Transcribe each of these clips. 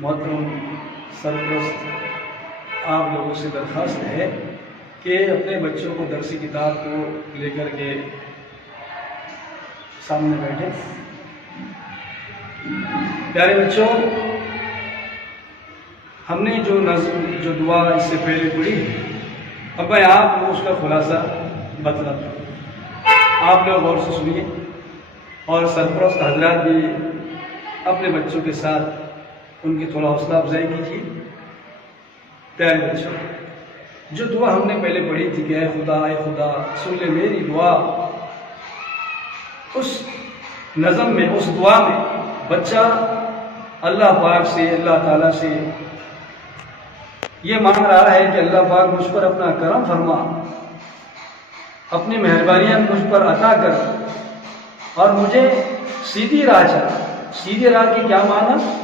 محترم سرپرست، آپ لوگوں سے درخواست ہے کہ اپنے بچوں کو درسی کتاب کو لے کر کے سامنے بیٹھیں۔ پیارے بچوں، ہم نے جو نظم جو دعا اس سے پہلے پڑھی، اب میں آپ کو اس کا خلاصہ بتلاتا ہوں، آپ لوگ غور سے سنیے اور سرپرست حضرات بھی اپنے بچوں کے ساتھ ان کی تھوڑا حوصلہ افزائی کیجیے۔ پیارے بچوں، جو دعا ہم نے پہلے پڑھی تھی کہ اے خدا سن لے میری دعا، اس نظم میں، اس دعا میں بچہ اللہ پاک سے، اللہ تعالیٰ سے یہ مانگ رہا ہے کہ اللہ پاک مجھ پر اپنا کرم فرما، اپنی مہربانیاں مجھ پر عطا کر اور مجھے سیدھی راہ چلا۔ سیدھی راہ کی کیا معنی؟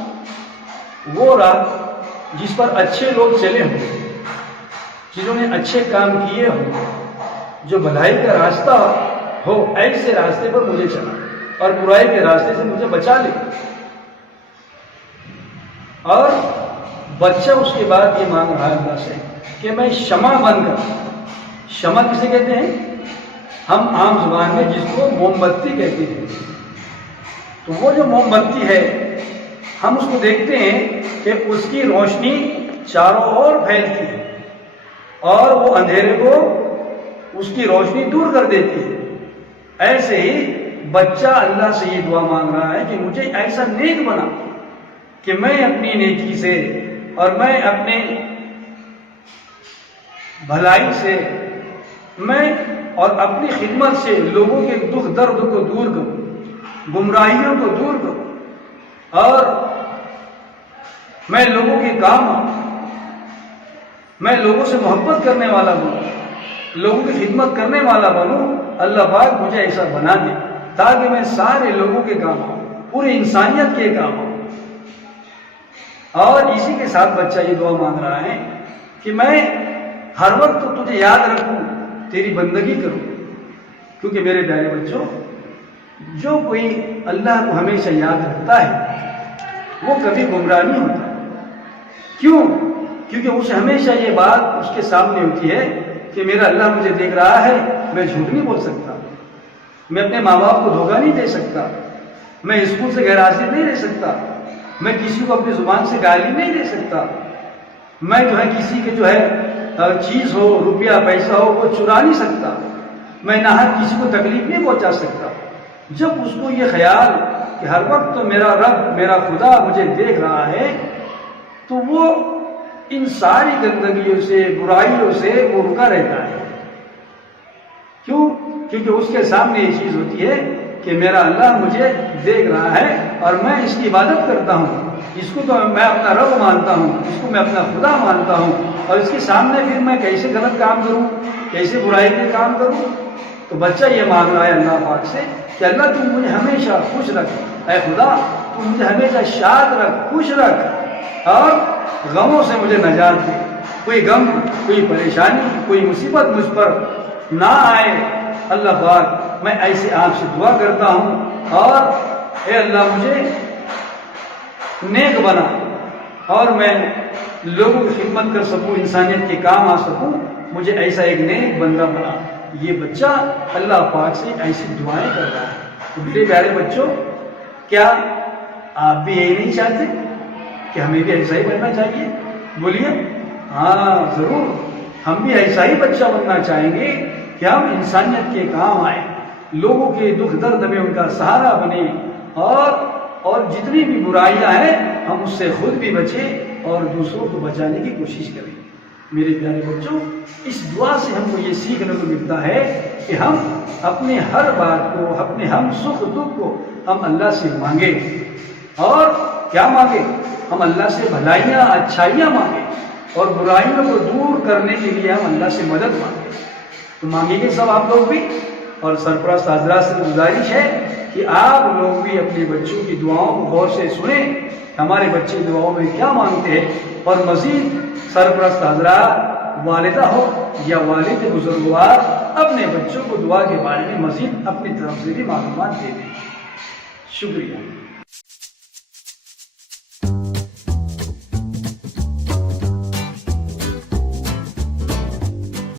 وہ راہ جس پر اچھے لوگ چلے ہوں، جنہوں نے اچھے کام کیے ہوں، جو بھلائی کا راستہ ہو، ایسے راستے پر مجھے چلا اور برائی کے راستے سے مجھے بچا لے۔ اور بچہ اس کے بعد یہ مانگ رہا ہے اللہ سے کہ میں شمع بن کر، شمع کسے کہتے ہیں؟ ہم عام زبان میں جس کو موم بتی کہتے ہیں، تو وہ جو موم بتی ہے ہم اس کو دیکھتے ہیں کہ اس کی روشنی چاروں اور پھیلتی ہے اور وہ اندھیرے کو اس کی روشنی دور کر دیتی ہے۔ ایسے ہی بچہ اللہ سے یہ دعا مانگ رہا ہے کہ مجھے ایسا نیک بنا کہ میں اپنی نیکی سے اور میں اپنے بھلائی سے، میں اور اپنی خدمت سے لوگوں کے دکھ درد کو دور کروں، گمراہیوں کو دور کروں اور میں لوگوں کے کام آؤں، میں لوگوں سے محبت کرنے والا بنوں، لوگوں کی خدمت کرنے والا بنوں۔ اللہ پاک مجھے ایسا بنا دے تاکہ میں سارے لوگوں کے کام آؤں، پوری انسانیت کے کام آؤں۔ اور اسی کے ساتھ بچہ یہ دعا مانگ رہا ہے کہ میں ہر وقت تجھے یاد رکھوں، تیری بندگی کروں، کیونکہ میرے پیارے بچوں، جو کوئی اللہ کو ہمیشہ یاد رکھتا ہے وہ کبھی گمراہ نہیں ہوتا۔ کیوں؟ کیونکہ اسے ہمیشہ یہ بات اس کے سامنے ہوتی ہے کہ میرا اللہ مجھے دیکھ رہا ہے، میں جھوٹ نہیں بول سکتا، میں اپنے ماں باپ کو دھوکہ نہیں دے سکتا، میں اسکول سے غیر حاضر نہیں رہ سکتا، میں کسی کو اپنی زبان سے گالی نہیں دے سکتا، میں جو ہے کسی کے جو ہے چیز ہو، روپیہ پیسہ ہو، وہ چرا نہیں سکتا، میں ناحق کسی کو تکلیف نہیں پہنچا سکتا۔ جب اس کو یہ خیال کہ ہر وقت تو میرا رب، میرا خدا مجھے دیکھ رہا ہے، تو وہ ان ساری گندگیوں سے، برائیوں سے وہ رکا رہتا ہے۔ کیوں؟ کیونکہ اس کے سامنے یہ چیز ہوتی ہے کہ میرا اللہ مجھے دیکھ رہا ہے اور میں اس کی عبادت کرتا ہوں، اس کو تو میں اپنا رب مانتا ہوں، اس کو میں اپنا خدا مانتا ہوں، اور اس کے سامنے پھر میں کیسے غلط کام کروں، کیسے برائی کے کام کروں؟ تو بچہ یہ مانگ رہا ہے اللہ پاک سے کہ اللہ تم مجھے ہمیشہ خوش رکھ، اے خدا تم مجھے ہمیشہ شاد رکھ، خوش رکھ اور غموں سے مجھے نجات دے، کوئی غم، کوئی پریشانی، کوئی مصیبت مجھ پر نہ آئے۔ اللہ پاک میں ایسے آپ سے دعا کرتا ہوں، اور اے اللہ مجھے نیک بنا اور میں لوگوں کی خدمت کر سکوں، انسانیت کے کام آ سکوں، مجھے ایسا ایک نیک بندہ بنا۔ یہ بچہ اللہ پاک سے ایسی دعائیں کر رہا ہے۔ تو میرے پیارے بچوں، کیا آپ بھی یہی نہیں چاہتے کہ ہمیں بھی ایسا ہی بننا چاہیے؟ بولیے ہاں ضرور، ہم بھی ایسا ہی بچہ بننا چاہیں گے کہ ہم انسانیت کے کام آئیں، لوگوں کے دکھ درد میں ان کا سہارا بنے، اور جتنی بھی برائیاں ہیں ہم اس سے خود بھی بچیں اور دوسروں کو بچانے کی کوشش کریں۔ میرے پیارے بچوں، اس دعا سے ہم کو یہ سیکھنے کو ملتا ہے کہ ہم اپنے ہر بات کو، اپنے ہم سکھ دکھ کو ہم اللہ سے مانگیں، اور کیا مانگیں؟ ہم اللہ سے بھلائیاں، اچھائیاں مانگیں، اور برائیوں کو دور کرنے کے لیے ہم اللہ سے مدد مانگیں۔ تو مانگیں گے سب آپ لوگ بھی، اور سرپرست حضرات سے گزارش ہے کہ آپ لوگ بھی اپنے بچوں کی دعاؤں کو غور سے سنیں، ہمارے بچے دعاؤں میں کیا مانگتے ہیں، اور مزید سرپرست حضرات، والدہ ہو یا والد بزرگوار، اپنے بچوں کو دعا کے بارے میں مزید اپنی طرف سے بھی معلومات دے دیں۔ شکریہ۔